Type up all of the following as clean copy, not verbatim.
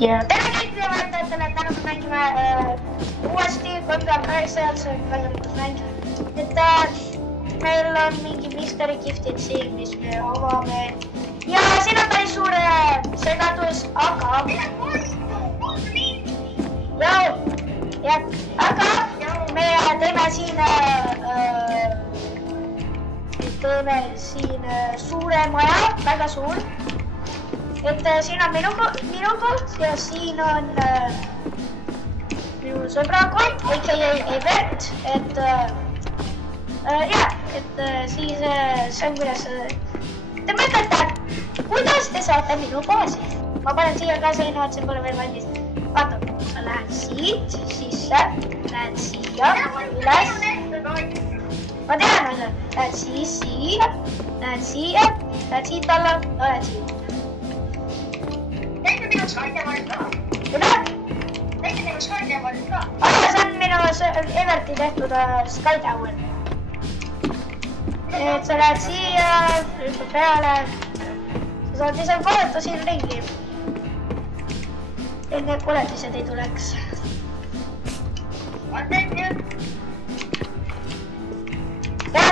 ja tere kõigile vaatajatele, täna me mängime uuesti 3.8, see on väga lõpuks mäng. Et meil on mingi mystery giftid siin, mis me avame. Ja siin on päris suur segadus, aga... Aga me teeme siin suure maja, väga suur. Et siin on minu koht ja siin on minu sõbra koht, aka Evert, et siis see on kuidas te mõtlete, kuidas te saate minu baasi. Ma panen siia ka seina, et see pole veel valmis. Vaata, sa lähed siit sisse, lähed siia, üles. Ma tean, lähed siia, lähed siit alla, lähed siit. Mida? See on minu Everti tehtud Sky Tower. Et sa lähed siia, hüppad peale. Sa saad ise vaadata siin ringi. Et need koletised ei tuleks. Ja,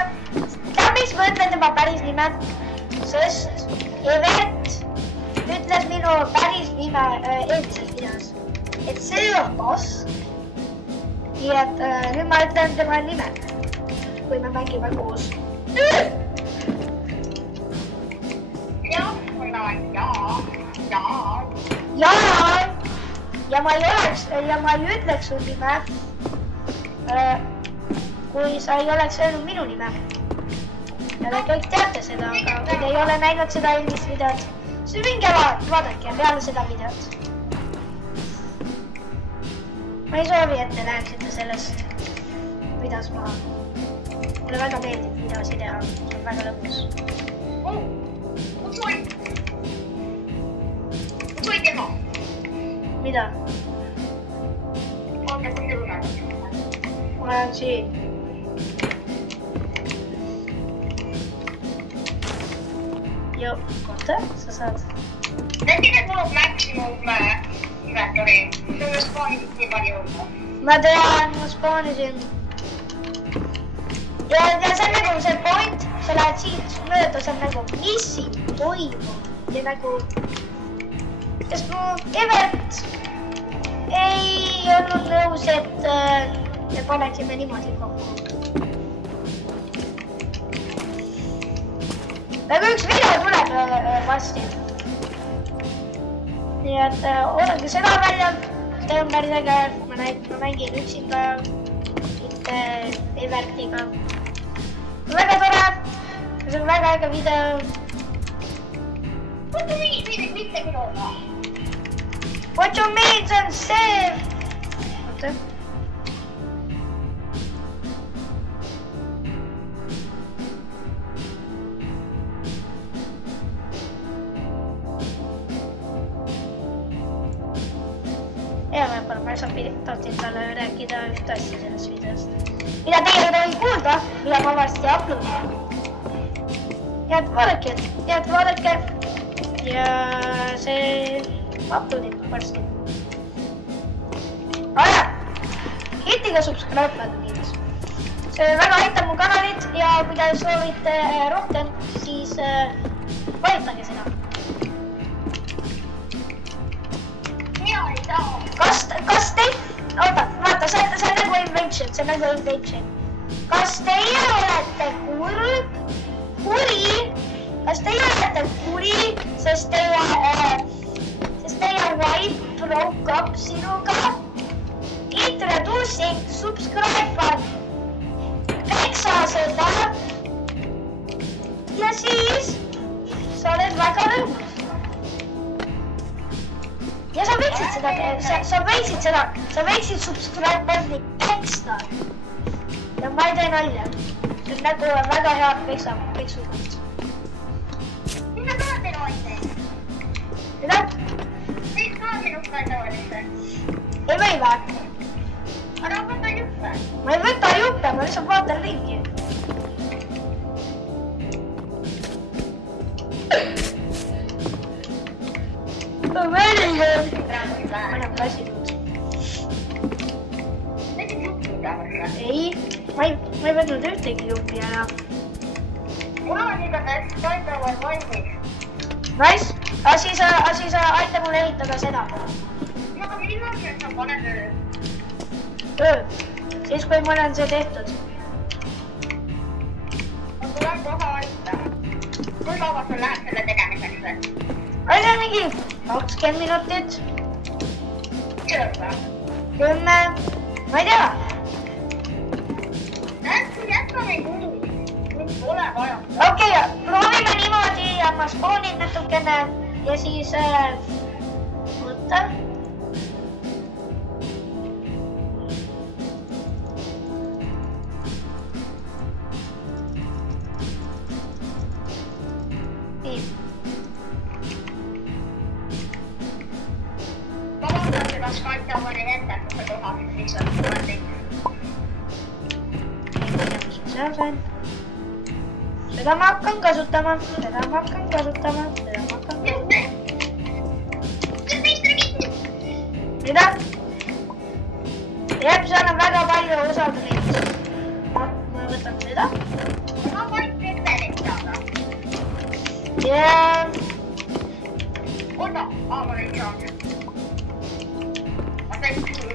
mis ma ütlen tema päris nime, sest Evert ütles minu päris nime eelmises videos, et see on boss. Nii et nüüd ma ütlen tema nime, kui me mängime koos. Ja ma ei ütleks su nime, kui sa ei oleks öelnud minu nime. Ja te kõik teate seda, aga kui te ei ole näinud seda eelmist videot, siis minge vaadake peale seda videot. Ma ei soovi, et te läheksite sellest videos maha. Mulle väga meeldib videosi teha, see on väga lõbus. Kutsu ei teha. Mida? Ma olen siin. Joo, kohta, sa saad. Äkki need mul maksimum inventory? See on spaanisid nii palju. Ma tean, ma spaanisin. Ja see on nagu see point, sa lähed siit mööda, see on nagu, mis siin toimub. Ja nagu, sest mu Evert ei olnud nõus, et me paneksime niimoodi kokku. Aga üks video tuleb vasti. Nii et oodake seda välja, see on päris äge, ma mängin üksinda, mitte Evertiga. Väga tore, see on väga äge video. What do you mean, mitte minuga? What you mean, see on see? Oota. Ja ma tahtsin talle rääkida ühte asja sellest videost. Mida teie ei tohi kuulda, mida ma varsti uploadin. Head vaadake. Ja see uploadib varsti. Aga hittige subscribe button kindlas. See väga aitab mu kanalit ja kui te soovite rohkem, siis vajutage seda. Kas te... Oota, vaata, see on nagu invention, Kas teie olete kuri, sest teie wife broke up sinuga? Introducing subscribe button. Peksa seda. Ja siis sa oled väga rõõmus. Ja sa võiksid subscribe button'i peksta. Ja ma ei tee nalja. See on nagu väga hea peksukond. Mida ka te loite? Mida? Teid ka minuga ei tavalise. Ei või vä? Aga võta juppe. Ma ei võta juppe, ma lihtsalt vaatan ringi. Very ma olen klassinud. ei, ma ei võtnud ühtegi jupi ära. mul on igatahes toiduaine valmis. Nice, aga siis aita mul ehitada seda. no millal sa paned öö, siis kui mul on see tehtud. ma tulen kohe aita. kui kaua sul läheb selle tegemiseks või? Aina mingi 20 minutit. 10. 10, ma ei tea. jätame kuhu. nüüd pole vaja. Okei, proovime niimoodi ja ma spoonin natukene ja siis võtta. nii. ma vaatan seda Skype'i oli enda kohas, mis on teinud. Seda ma hakkan kasutama. Mida? Jep, seal on väga palju osaduneid. Ma võtan seda. ma võin vedelit saada. Ja... oota, ma ei saanud. ma sain küll.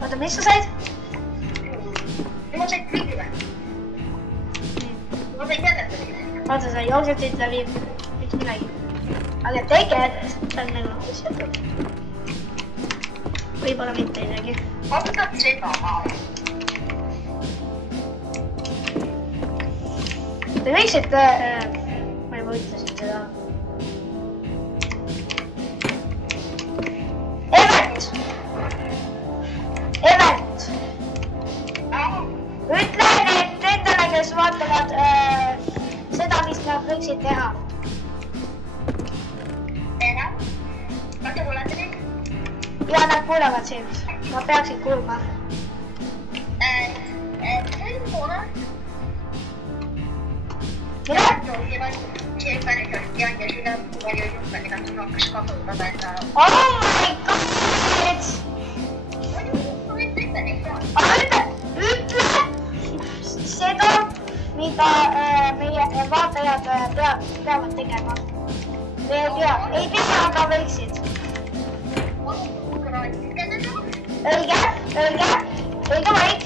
Oota, mis sa said? ma sain kõigi või? ma sain jälle kõigi. Oota, sa jooksesid läbi mitte midagi. Aga tegelikult see on nagu asjad. Võib-olla mitte isegi. ma võtan seda ka. Te võiksite... ma juba ütlesin seda. Event! Ütle need endale, kes vaatavad seda, mis nad võiksid teha. tere. kas te kuulete mind? Ja nad kuulevad sind. Nad peaksid kuulma. see on poole. Mida? see päriselt ja süda palju juhte, mida sul hakkas kasutada enda... Oh my god! Aga ütle seda, mida meie vaatajad peavad tegema. Ei pea, aga võiksid. Õige vaid.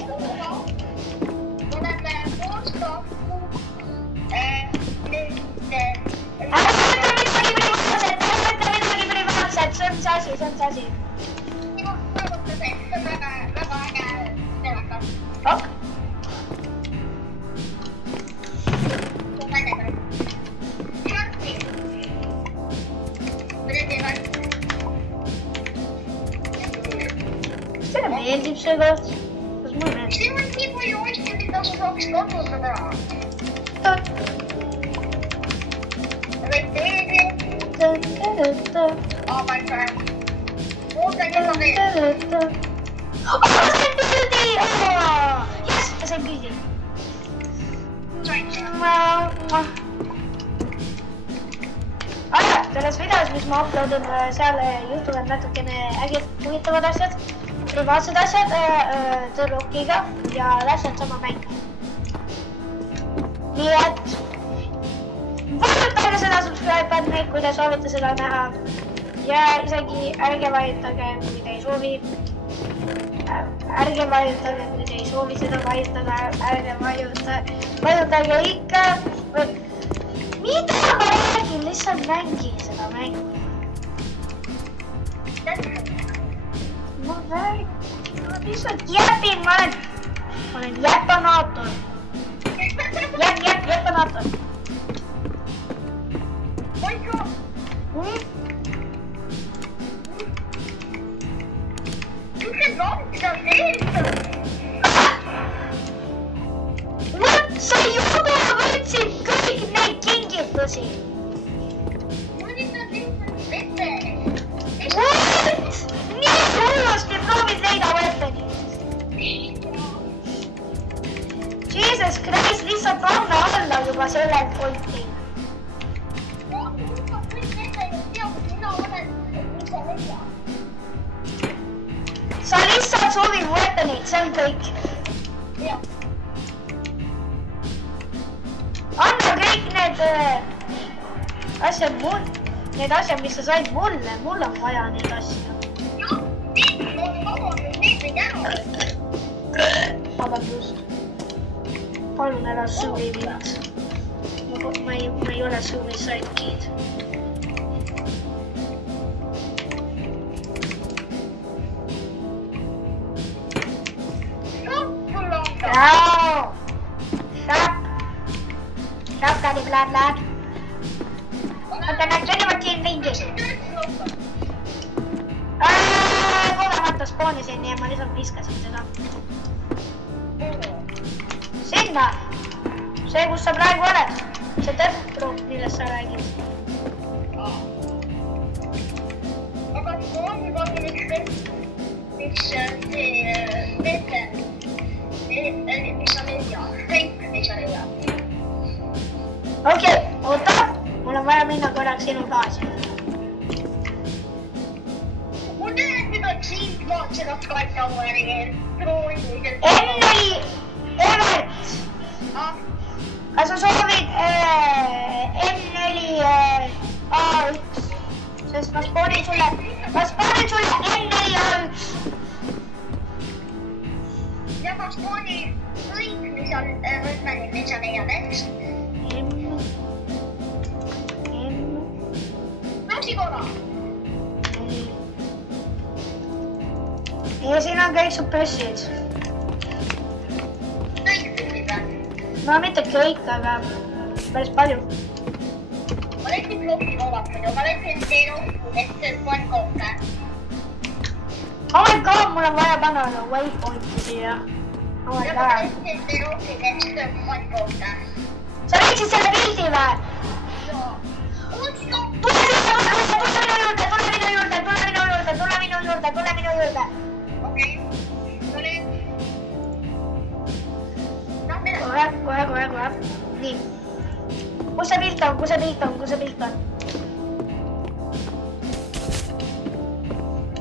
Ära mõtle midagi privaatset, see on see asi. Ok. Kas teile meeldib see koht? Kas mulle meeldib? siin on nii palju asju, mida sa saaksid otsustada. ma sain pildi. Aga selles videos, mis ma uploadin, seal juhtuvad natukene äged huvitavad asjad, privaatsed asjad The Rockiga ja täpselt sama mäng. Nii et vajutage seda subscribe-button'i, kui te soovite seda näha ja isegi ärge vajutage, kui te ei soovi. Ärge vajutage, kui te ei soovi seda vajutada, ärge vajutage ikka. Mida ma räägin, lihtsalt mängin seda mängu. Ma räägin, ma lihtsalt jäpin, ma olen jäpanaator. Jäpanaator. Sa juba võtsid kõik neid kingitusi. What? Nii hullusti proovid leida weaponi. Jesus Christ, lihtsalt anna alla juba sellel pointi. see on kõik. Jah. Anna kõik need asjad mis sa said mulle. Mul on vaja need asju. Jah, need on vabandust, need võid ära võtta. Vabandust. Palun ära suvi mind. Ma ei ole suicide kid. No! Stop, daddy, lad. Oota, nad sõnivad siin ringi. Kogemata spoonisin ja ma lihtsalt viskasin seda. Sinna! See, kus sa praegu oled. See tõhtru, millest sa räägid. Aga spooni panin miks see vete. Mis sa leiad? Kõik, mis sa leiad. Okei, oota. Mul on vaja minna korraks sinu baasi. Mul teed mida sind vaatsevad Skywtoweri droonid. Enne oli Evert. Kas sa soovid enne oli A1? Sest ma spoonin sulle enne oli A1. Ja ma spoonin kõik, mis on võtmeni, mis sa leiad, eks? Nusikola. Ja siin on kõik su püssid. Kõik püssid või? No mitte kõik, aga päris palju. Ma leidsin blokikoolad muidu, ma leidsin teenustu, et see on kohta. Oh my god, mul on vaja panna waypointi siia. Oh my Ja ma god. leidsin teenustu, et see on kohta. Sa leidsid selle pildi või? Joo. Tule minu juurde. Okei. No niin. No mene. Kohe. Nii. Kus see pilt on?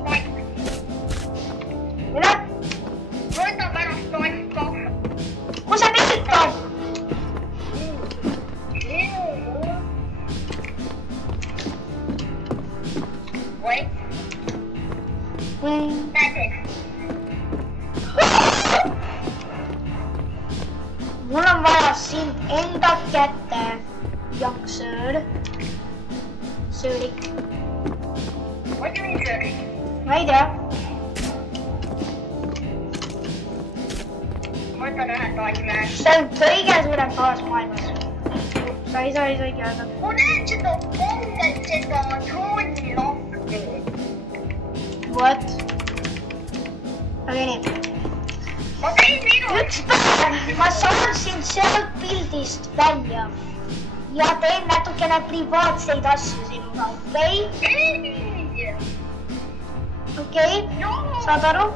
Paik. Mine. Võta pärast paikka. Kus see pilt on? Wait. That's it. Mul on vaja sind enda kätte, young sir. Sõõrik. What do you mean, sir? Ma ei tea. Ma võtan ühe taime. See on kõige suurem baas maailmas. Sa ei saagi öelda. Ma näen seda polget, seda drooni lahti. What? Aga nii. Ma teen minu. Üks päev ma saan sind sealt pildist välja ja teen natukene privaatseid asju sinuga, okei? Okei? Saad aru?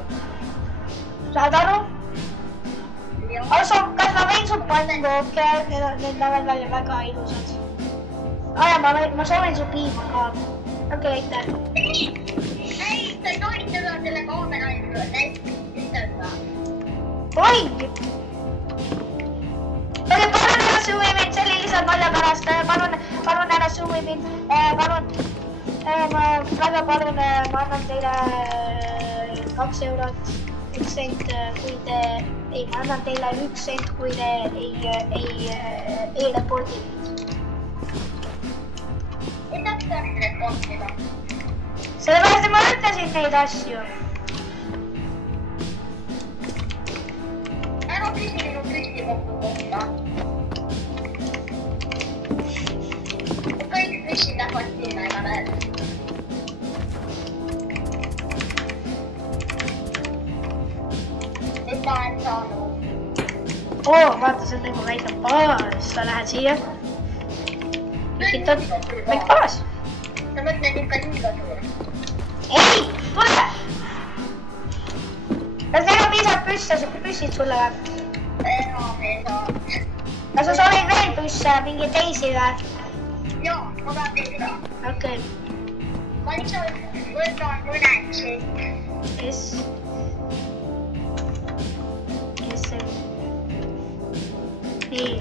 Also, kas ma võin su panna, okei? Need näevad välja väga ilusad. Ma soovin su piima ka. Okei, aitäh. Ei, sa ei tohi seda selle kaamera ütelda. Tohib! Okei, palun ära suvi mind, see oli lihtsalt nalja pärast. Palun ära suvi mind. Ma väga palun, ma annan teile 2 eurot, 1 sent, kui te... Ei, ma annan teile 1 sent, kui te ei reporti mind. Mida sa tahad reportida? Sellepärast, et ma ütlesin neid asju. Ära küsi minu püstikohtu kohta. Kõik püssid lähevad sinna igatahes. Mida on saanud? Vaata, see on nagu väike baas. Sa lähed siia. Mikitad väike baas. Sa mõtled ikka liiga suur. Ei, tule! Kas teil on piisavalt püssid sulle või? Enam ei saa. Kas sa soovid veel püsse, mingeid teisi või? Jaa, ma tahan teada. Okei. Ma lihtsalt võtan mõned siit. Yes. nii.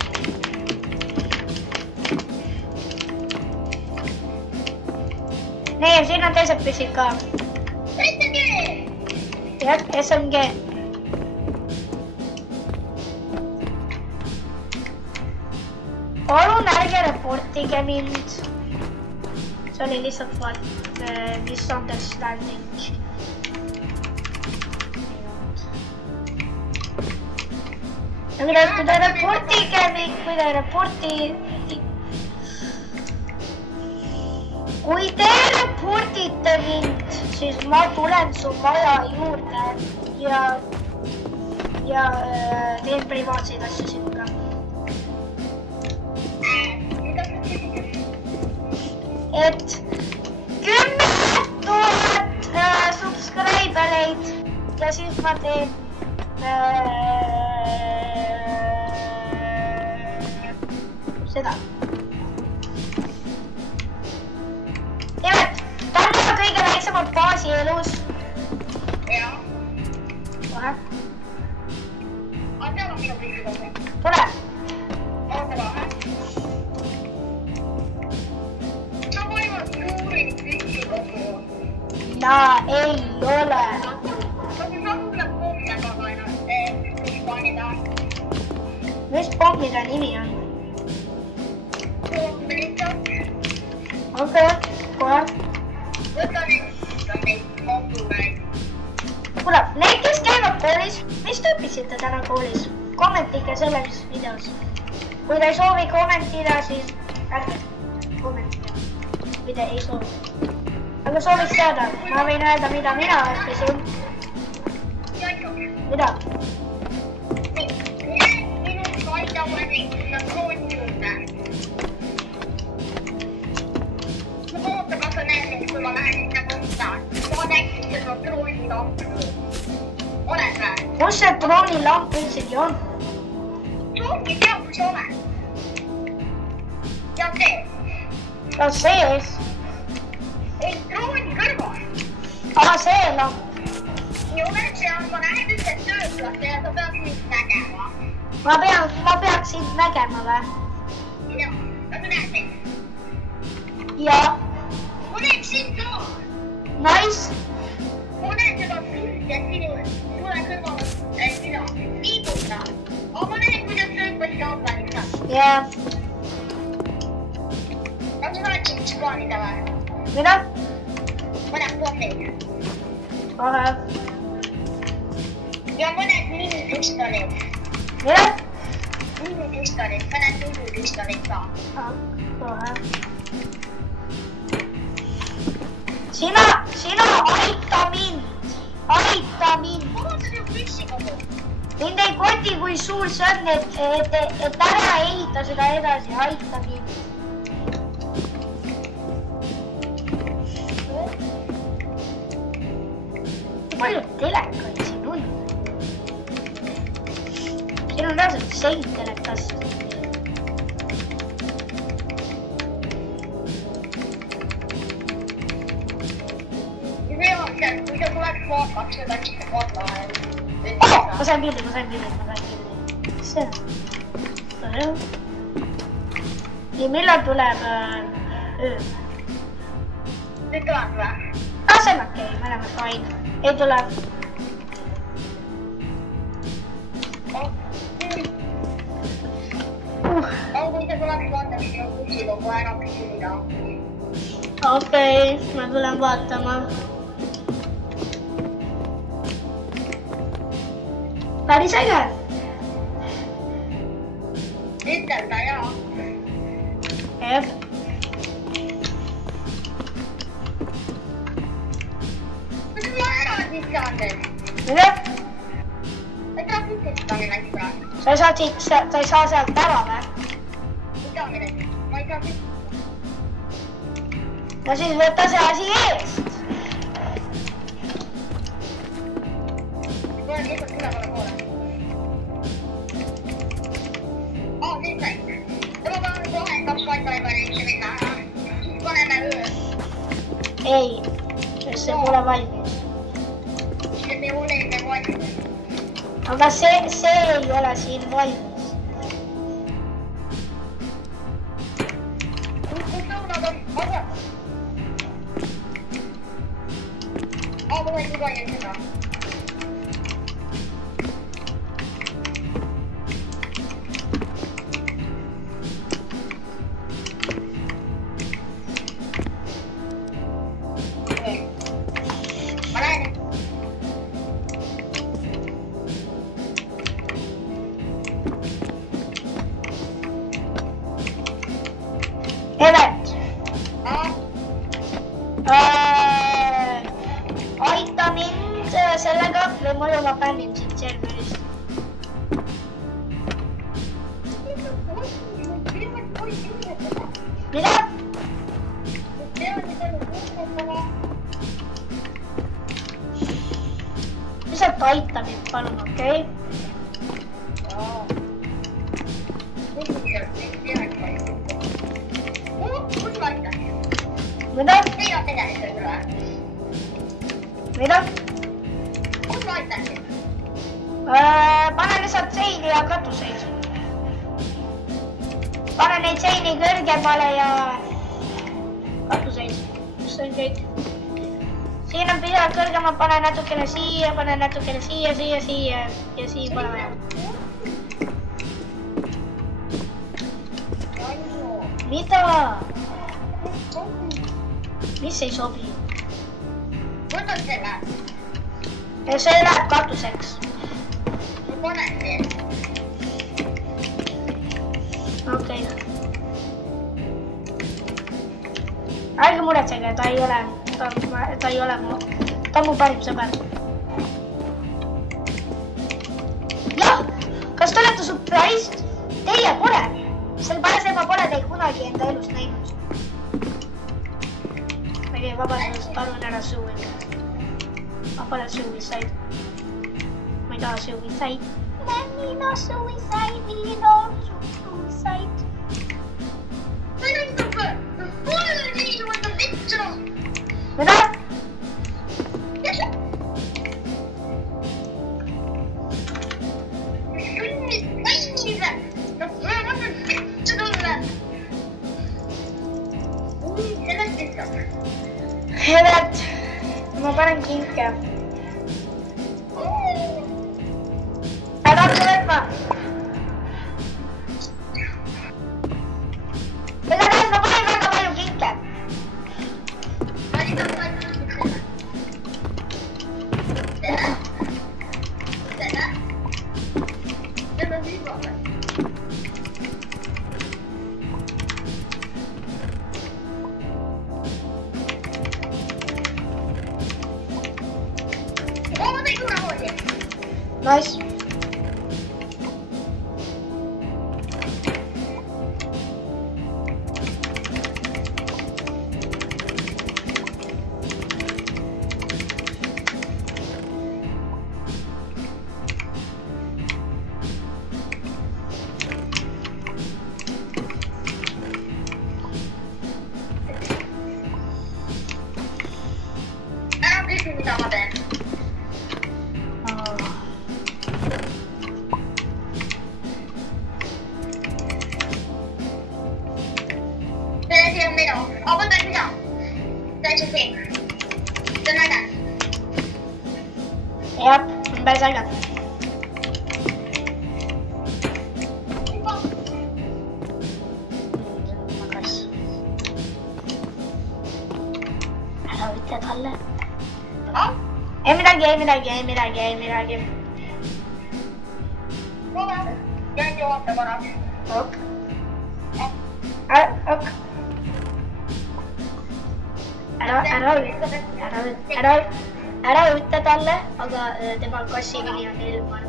Nii, siin on teised püsid ka. SMG! Jah, SMG. Palun ärge reportige mind. See oli lihtsalt misunderstanding. Ja kui te reportige mind, kui te reportite mind, siis ma tulen su maja juurde ja teen privaatseid asju sinuga. Et 10 000 subscribereid ja siis ma teen seda. Nimelt, ta on juba kõige väiksemalt baasi elus. Jah. Kohe. Aga seal on minu püsikogu. Tule. Oota kohe. Sa võivad suurin püsikogu. Na ei ole. Sa tuleb pomme taga ennast püsipaanida. Mis pommide nimi on? Okei, kohe. Võta neid moduleid. Kuule, need, kes käivad koolis, mis te õpisite täna koolis? Kommentige selles videos. Kui te ei soovi kommentida, siis ärge kommentida. Kui te ei soovi. Aga sooviks teada, ma võin öelda, mida mina õppisin. Mida? Minust aitavad ikka krooni juurde. Oota, kas sa näed, kui ma lähen sinna kohta. Ma nägin seda troonilampu. Oled või? Kus see troonilamp üldsegi on? Trooni teab, kus oled. Ja see. Kas sees? Ei, trooni kõrval. See lamp. Nii oled seal, ma näen üldse tööklasse ja sa pead mind nägema. Ma peaks sind nägema või? Jah, kas sa näed neid? Jaa. Ma näen sind ka. Nice. Ma näen seda tühja sinu tule kõrval sina liiguta. Aga ma näen, kuidas sa õppesid alla lihtsalt. Jaa. Kas sa saad sind spaanida või? Mida? Ma näen pommid. Kohe. Ja ma näen minipistolid. Mida? Minipistolid, ma näen minipistolid ka. Kohe. Sina aita mind. Aita mind. Mul on see püssikogu. Mind ei koti, kui suur see on, et ära ehita seda edasi. Aita mind. Palju telekaid siin on? Siin on täpselt sein telekast. Kui sa tuleks vaataks seda äkki koodla vahel. Ma sain pildi. See on. Ja millal tuleb öö? Nüüd tuleb või? See on okei, mõlemad fine. Ei tule. Aga kui sa tuleks vaataks sinu püssikogu ära küsida. Okei, ma tulen vaatama. Päris äge. Ütelda jaa. Jep. Kuidas ma ära siis saan teed? Mida? Ma ei saa püssikogu midagi praegu. Sa ei saa sealt ära või? Ei saa midagi. Ma ei saa püssikogu. No siis võta see asi eest. Ma olen lihtsalt ülepoole poole. Nüüd sai. Ma tahan kohe 2 vaidvaliisse minna. Siis paneme öö. Ei, sest see pole valmis. See me oleme valmis. Aga see ei ole siin valmis. olen juba ja seda. Ma lähen. Evet. Aa, Aita mind sellega või muidu ma bännin sind serverist. Mida? Lihtsalt aita mind palun, okei? Mida? Mida? Pane lihtsalt seini ja katuseid. Pane neid seini kõrgemale ja katuseid. See on kõik. Siin on pisad kõrgemad, pane natukene siia, siia ja siia pane. Mida? Mis ei sobi? Võta selle. Ja see läheb katuseks. Ma panen veel. Okei. Ärge muretsege, ta ei ole mu parim sõber. Jah, kas te olete surprised? Teie pole. Sellepärast ma pole teid kunagi enda elust näinud. Okei, vabandust, palun ära suuida. Ma pole suicide. Ma ei taha suicide. Nino suicide. Mida? Evet, ma panen kinke. Ära võtma. Sellepärast ma panen väga palju kinke. Nice. Ära küsi, mida ma teen. See on minu. Aga võta mida? See on see. See on äge. Jah, on päris äge. Ära ütle talle. Ei midagi. Jäin juhata korra. Ok. Ära ütle talle, aga tema kassi nimi on Elmar.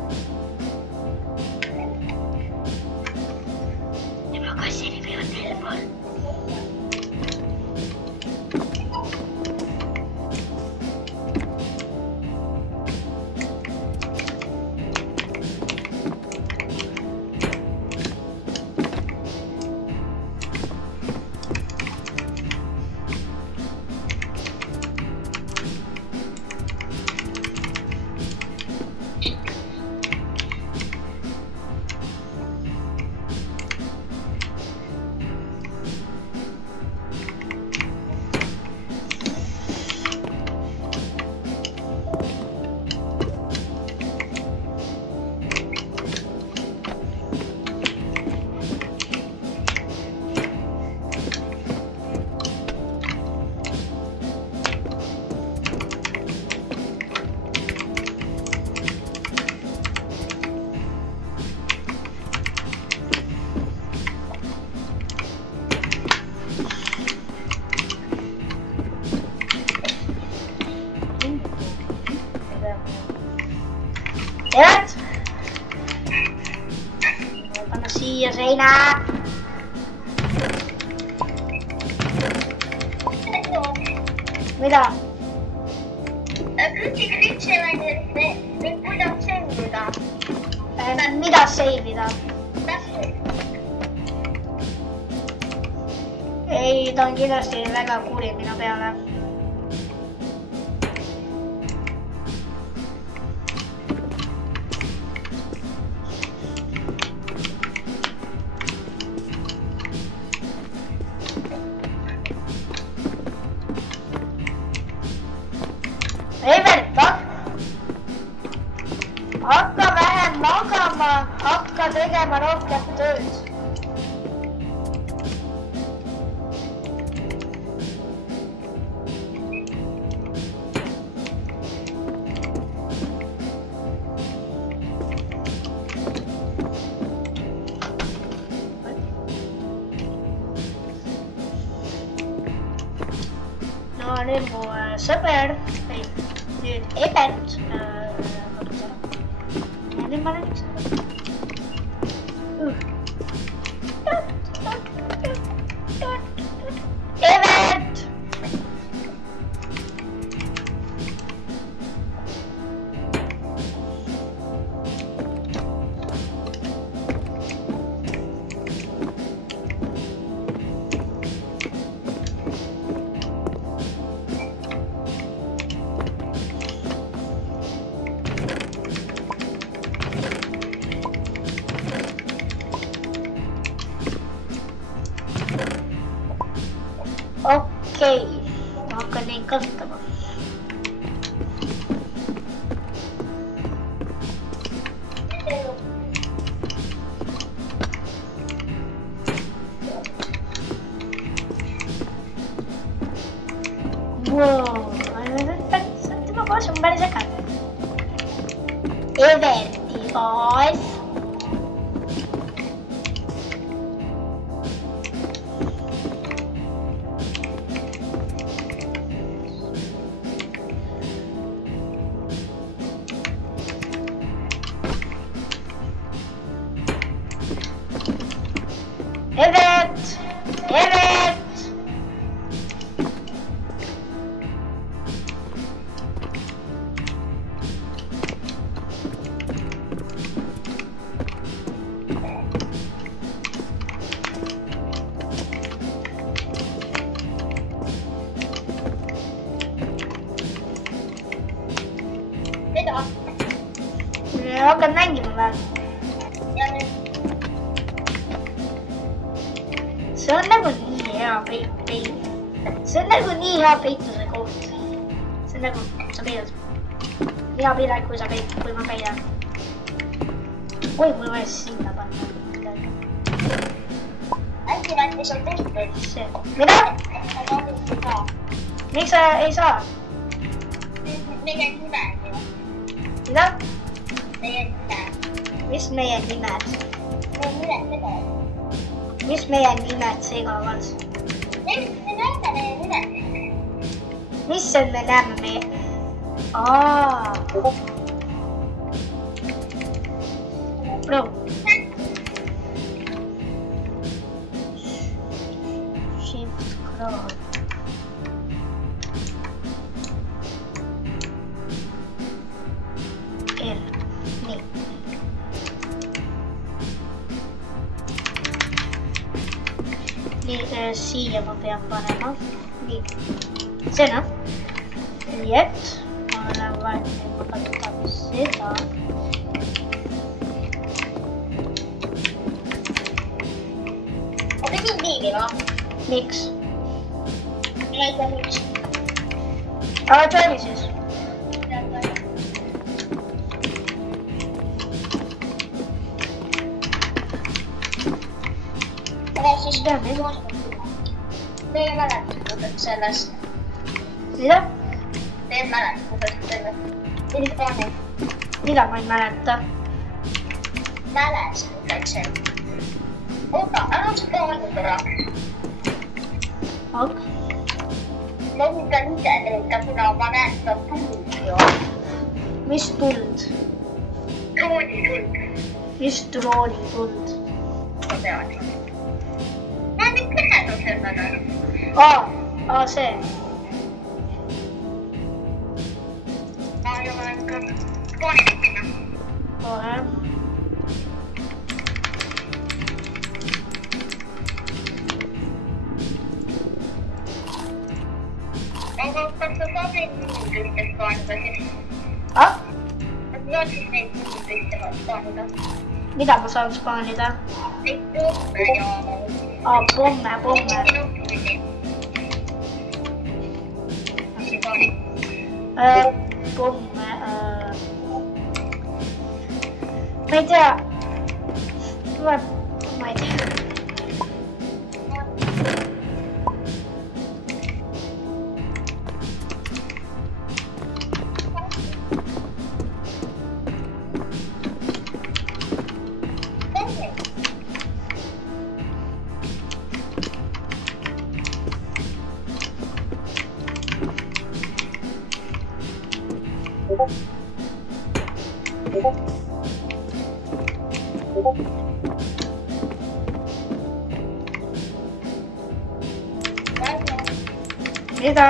Tema kassi nimi on Elmar. Tead? Panna siia seina. Mida? Kütsi nüüd kuidas seivida? Mida seivida? Ei, ta on kindlasti väga kuri minu peale. Evert, hakka vähem magama, hakka tegema rohkem tööd. No nüüd mu sõber, nüüd Evert, nüüd ma olen üks Evert! Okei, ma hakkan neid kasutama. Wow, tema koos on päris äge. Everti koos. Evet! Evet! Mida? Hakkan mängima veel. Ja nüüd See on nagu nii hea See on nagu nii hea peituse koht. See on nagu, sa peidad. Mina peidan, kui ma peidan. Oi, mul vaja sinna panna. äkki mängis on tehtud. See. Mida? Miks sa ei saa? Meie nimed ju. Mida? Meie nimed. Mis meie nimed? Meie nimed tegelevad. Mis meie nimed segavad? Me näeme meie nimed. Mis on me näeme meie? Bro. Shift scroll. R. Nii. Nii, siia ma pean panema. Nii. See on. Nii et ma olen valmis, ma kasutan seda. Ma tegin niigi, noh. Miks? Ma ei tea, miks. Aga toimi siis. Aga siis teie mäletused sellest. Mida? Teie mäletused sellest. Mida ma ei mäleta? Mäletused. Oota, ära sa kaasa korra. Ok. Ma võtan ise leida, kuna ma näen seda tuld ju. Mis tuld? droonituld. mis droonituld? Ma tean. Ma olen ikka lähedal sellele. See. Ma ei ole ikka spaaninud sinna. Kohe. Aga kas sa saad neid muudülte spaanida siis? Ah? Kas sa saad siis neid muudülte spaanida? Mida ma saan spaanida? Neid pomme ja... Pomme. Pomme. Ma ei tea. Ma ei tea. Mida?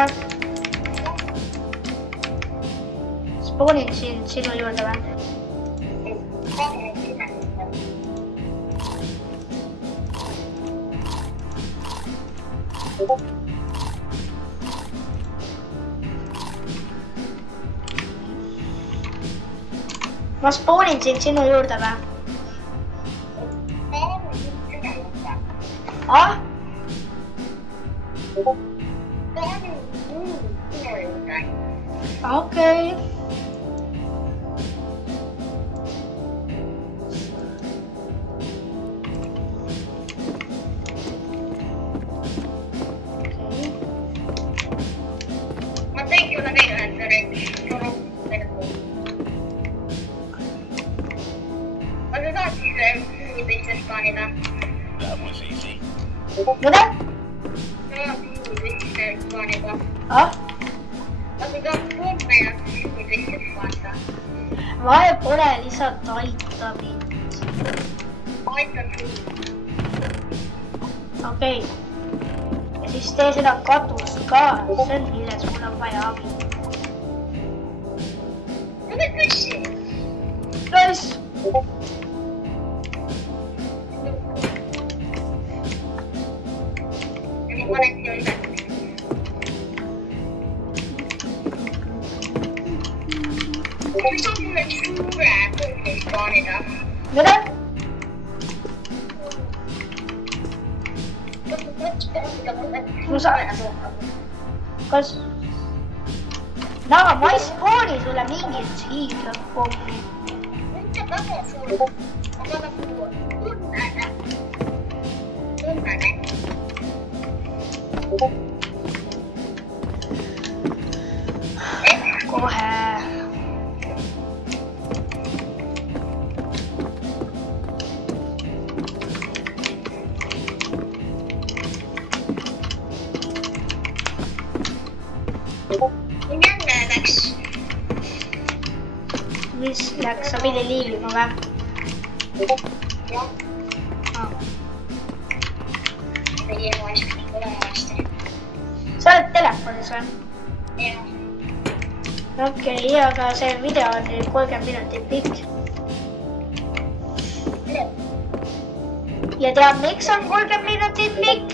Spawnin sinu juurde või? Ma spawnin sinu juurde või? Ah? Okei. Ma tein sulle veel ühed reis. Aga sa saad siis muudülte spaanida? Mida? Sa saad muudülte spaanida. Ah? Aga sa pomme ja muudülte spaanida. Vahe pole, lihtsalt aita mind. Aitan sul. Okei. Ja siis tee seda katust ka, see on milles mul on vaja abi. Ma teed püssi. Nice! Ja ma panen siia üles. Kui sa mulle suure pommi spaanida. Mida? Kas? Ma ei spaani sulle mingit hiiglapommi. Mitte väga suur, aga nagu tunnene. Kohe. Jälle läks. Mis läks? Sa pidi liivima või? Jah. Sa oled telefonis või? Jah. Okei, aga see video on nüüd 30 minutit pikk. Ja tead, miks on 30 minutit pikk?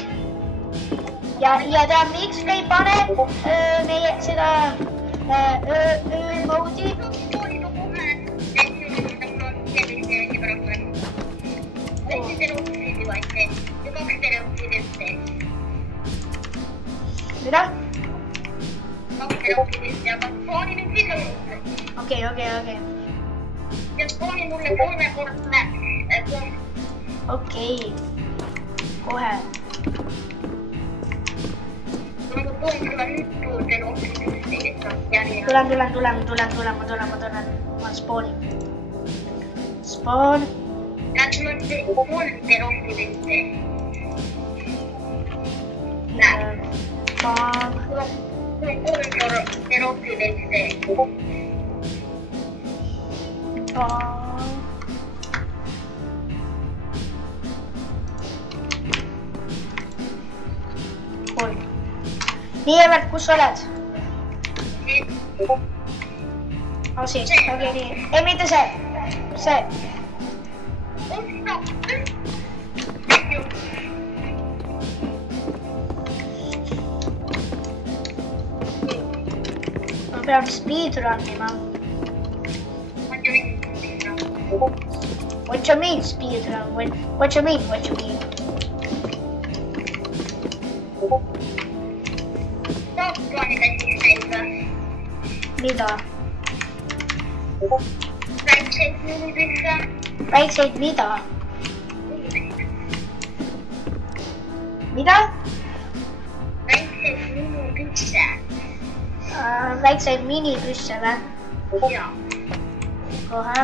Ja tead, miks me ei pane meie seda moodi? Mida? Okei. Ja spaani mulle 3-kordne pomm. Okei. Kohe. Ma toon sulle nüüd juurde rohkem järjest. Tulen. Ma spawnin. Spawn. Läks mul 3 rohkem ette. Näe. Spawn. Mul 3 rohkem ette. Spawn. nii, Evert, kus sa oled? Siin, okei, nii. Ei, mitte see. See. Ma pean speedrunnima. What you mean speedrun? What you mean? Mida? Väikseid mida? Mida? Väikseid minipüsse või? Jaa. Kohe.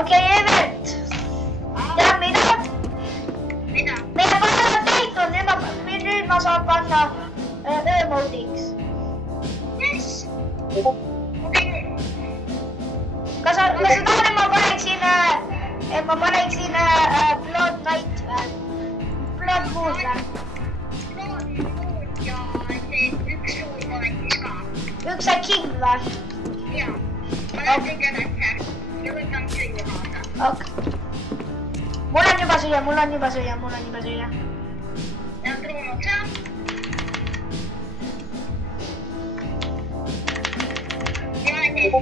Okei, Evert. Ja mida? Meil on panna tehtud, nüüd ma saan panna öömoodiks. Yes. Okei. Kas sa tahad, et ma paneksin Blood Night või? Blood Moon või? Ja see üks suur panekis ka. Üks on King või? Jaa. Ma lähen kõigepealt ja võtan süüa kaasa. Ok. Mul on juba süüa. Ja truunud sa? Ja teed.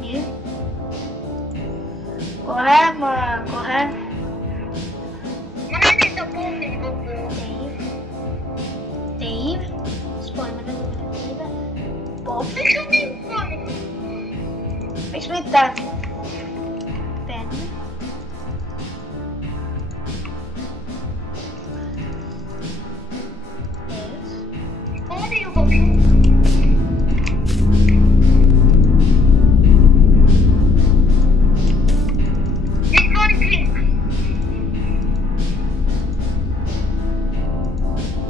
Nii. Kohe. Ma näen, et on pommi kokku. Dave. Spoilme Dave. Bob. Miks on nii pommi? Miks mitte? Ben. Yes. Oli juba pommi. Miks on klink?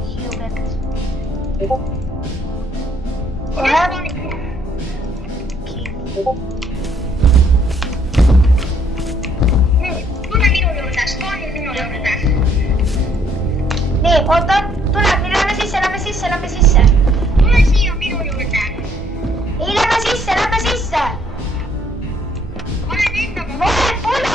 Hubert. Miks Kohe. on klink? King. Nii, tule minu juurde, spaani minu juurde. Nii, oota. Tule, lähme sisse. Tule siia minu juurde. Ei, lähme sisse. Ma olen endaga. Pole.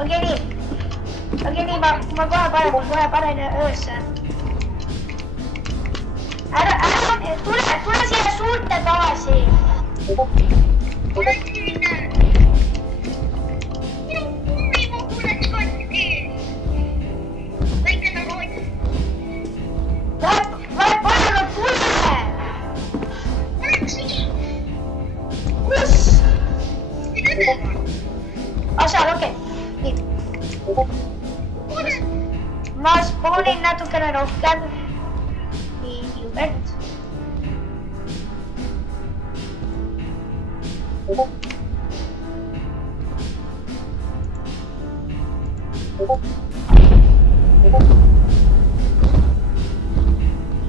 Okei, nii, ma kohe panen öösse. Tule siia suurte baasi. Tule sinna. Minu kummikogu läks katki. Väike nagu hoid. Palun tule. Olen siin. Kus? Mida teha? Seal, okei. Nii. Olen. Ma spawnin natukene rohkem. Nii, Hubert.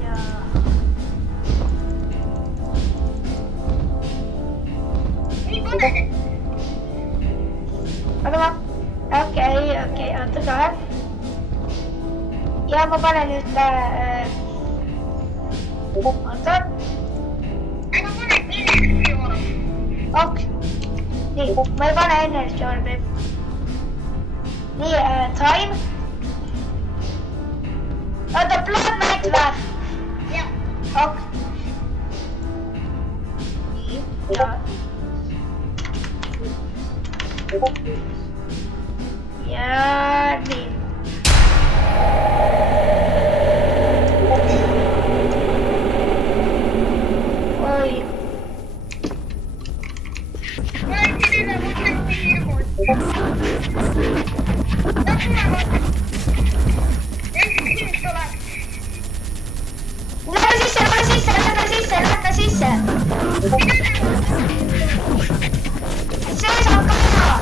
Ja. Nii pole. Aga okei, oota ka. Ja ma panen nüüd oota. Aga pole millegi juurde. Ok. Nii, ma ei pane energy orbi. Nii, time. Oota, Blood Night või? Jah. Ok. Nii, ja. Ja nii. Oi. Ma olen sinna mõtlesti hirmud. Lähme sisse. See saab ka teha.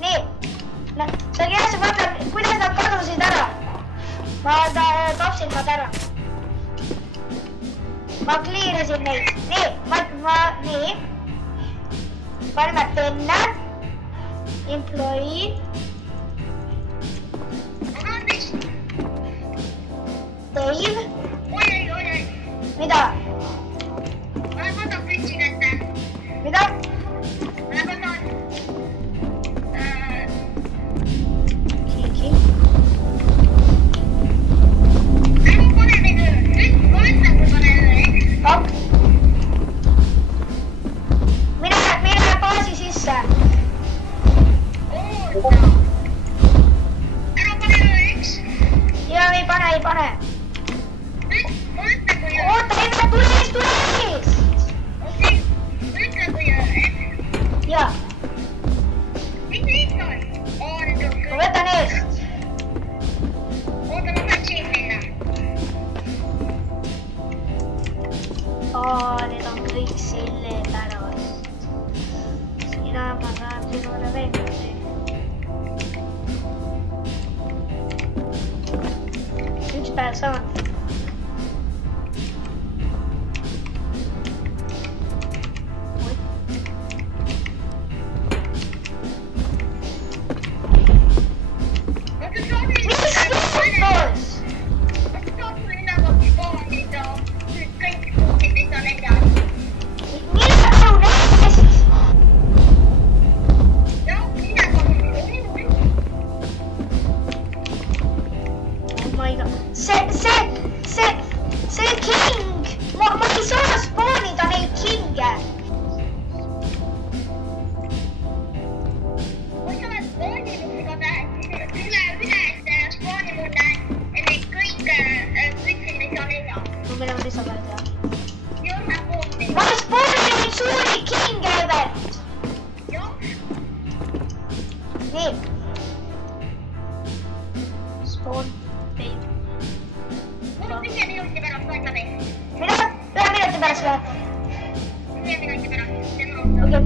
nii, see on jah, vaata, kuidas nad kadusid ära. Ma tapsin nad ära. Ma clearasin neid. Nii, nii. Paneme penne. Employee. Dave. Oi. Mida? Ma võtan pritsi kätte. Mida? Ma võtan... Kiki. Äkki pane neid üle. Ma ütlen, kui pane üle. Ok. Mine baasi sisse. Oota. Ära pane üle, eks? Ja ei pane. Ma ütlen, kui üle. Oota, ei tulist. Okei. Ma ütlen, kui üle, eks? Ja, Mis nüüd on? Nüüd on ma kõik. võtan eest. Oota, ma pean siin minna. Need on kõik selle pärast. Sina ma tahan sinule vendi. Üks päev saan. See king! Ma ei saa spoonida neid kinge. Kui sa oled spoonimusega üle, et spooni mulle need kõik pritsid, mis on nelja. Ma minema lisapäev teha. Jõna poolti. Ma spoonin neid suuri kinge, Evert. Jah. Nii. Spoon. Ei. Mul on 5 minuti pärast võtta neid. Mida? 1 minuti pärast või? 5 minuti pärast. Tema on Okei.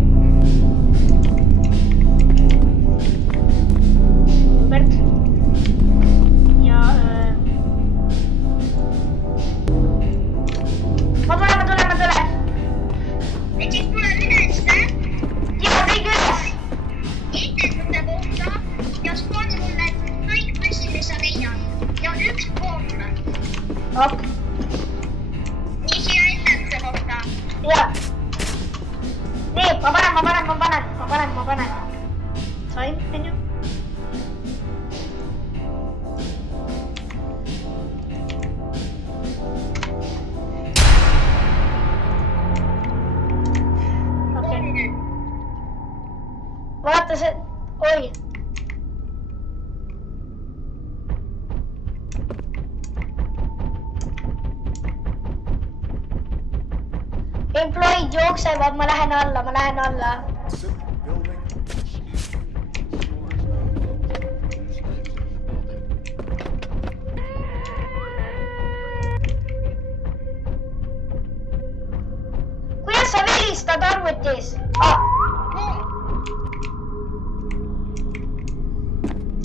Hubert. Ja ma tulen. Et siis tule üles Ja, kõik üles. interneti kohta ja spooni mulle kõik pritsid, mis sa leiad. Ja üks pomm. Ok. Nii siia interneti kohta. Ja. Nii, ma panen. Sain, onju? Okei. Vaata see, oi. Employeed jooksevad, ma lähen alla. Kuidas sa vilistad arvutis?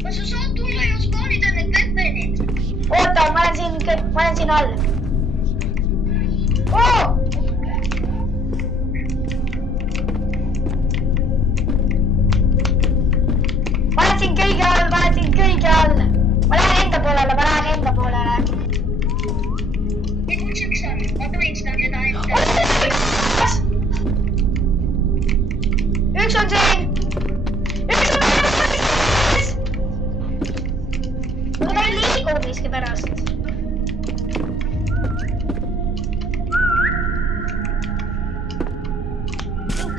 Kas sa saad tulla ja spoonida need pepperid? Oota, ma olen siin all. Oo! Ma olen siin kõige all. Ma lähen enda poolele. Ja kus üks on? Ma tulistan seda ette. Üks on siin. Aga ta ei liigu miskipärast.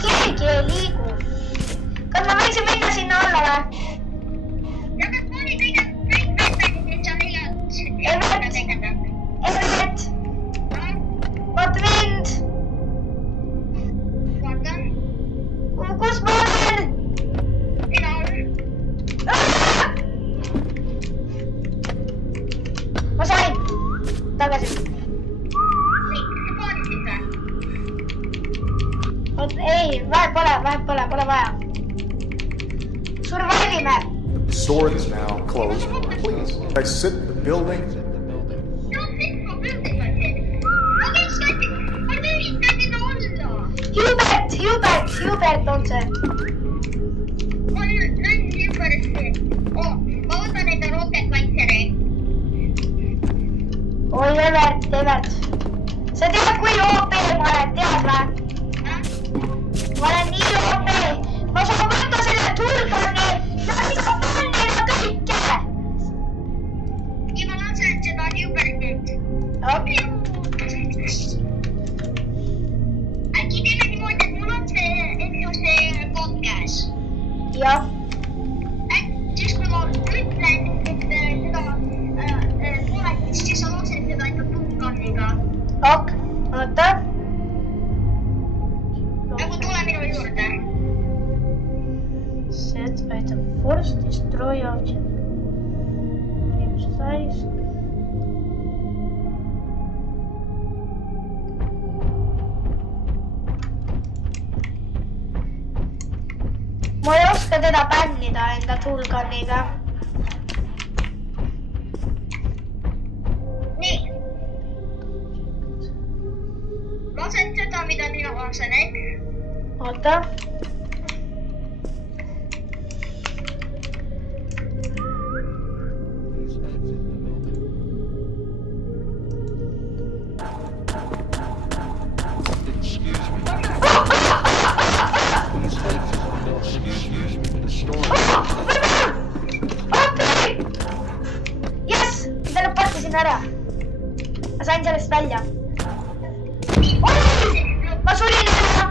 Keegi ei liigu. Kas ma võiksin minna sinna alla või? Ja kas spooni kõik pepperid, mis sa leiad? Everett, vaata mind. Vaatan. Kus ma olen? Sina on. Ma sain tagasi. Nii, kas sa spoonisid või? ei, vahet pole vaja. Survive ime. Store is now closed. Please exit the building. Hubert on see. Oi, Evert. Sa tead, kui OP ma olen, tead või? Ma olen nii OP. Ma saan võtta selle tulgani ja siis ma panen neile kõike. Ja ma lasen seda Hubertit. Okei. Äkki teeme niimoodi, et mul on see podcast. Jah. Siis kui ma ütlen, et seda pooleti, siis sa lased seda ikka tulganiga. Ok, oota. Nagu tule minu juurde. Set item force, destroy object. Frame size. Ma ei oska teda bännida enda toolgun'iga. Nii. Lasen seda, mida mina lasen, Oota. Yes! Teleportisin ära. Ma sain sellest välja. Ma sulin ära.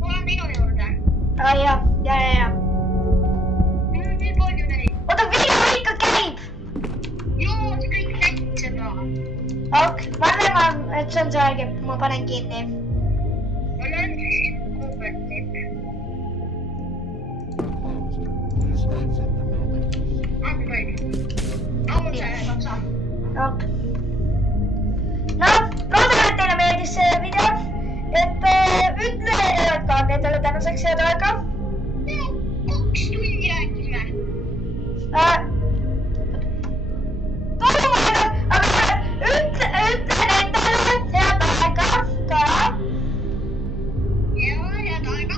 Tule minu juurde. Ja. Nii palju neid. Oota, video ikka käib. Joo, see kõik näitab seda. Ok, ma arvan, et see on see aeg, et ma panen kinni. Ma olen Hubertit. Ok. No, loodan, et teile meeldis see video. Et ütle ka nendele tänaseks head aega. 2 tundi rääkisime. Aga ütle nendele head aega ka. Ja, head aega.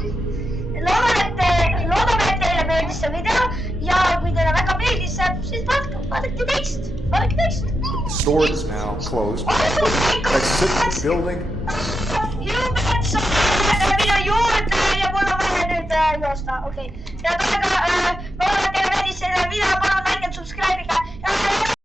Loodame, et teile meeldis see video. Ja kui teile väga meeldis, siis vaadake teist. Store is now closed. Exit the building. Hubert saab minu juurde ja mul on vaja nüüd joosta. Okei. Ja loodame, et teile meeldis see video. Palun like ja subscribe'iga.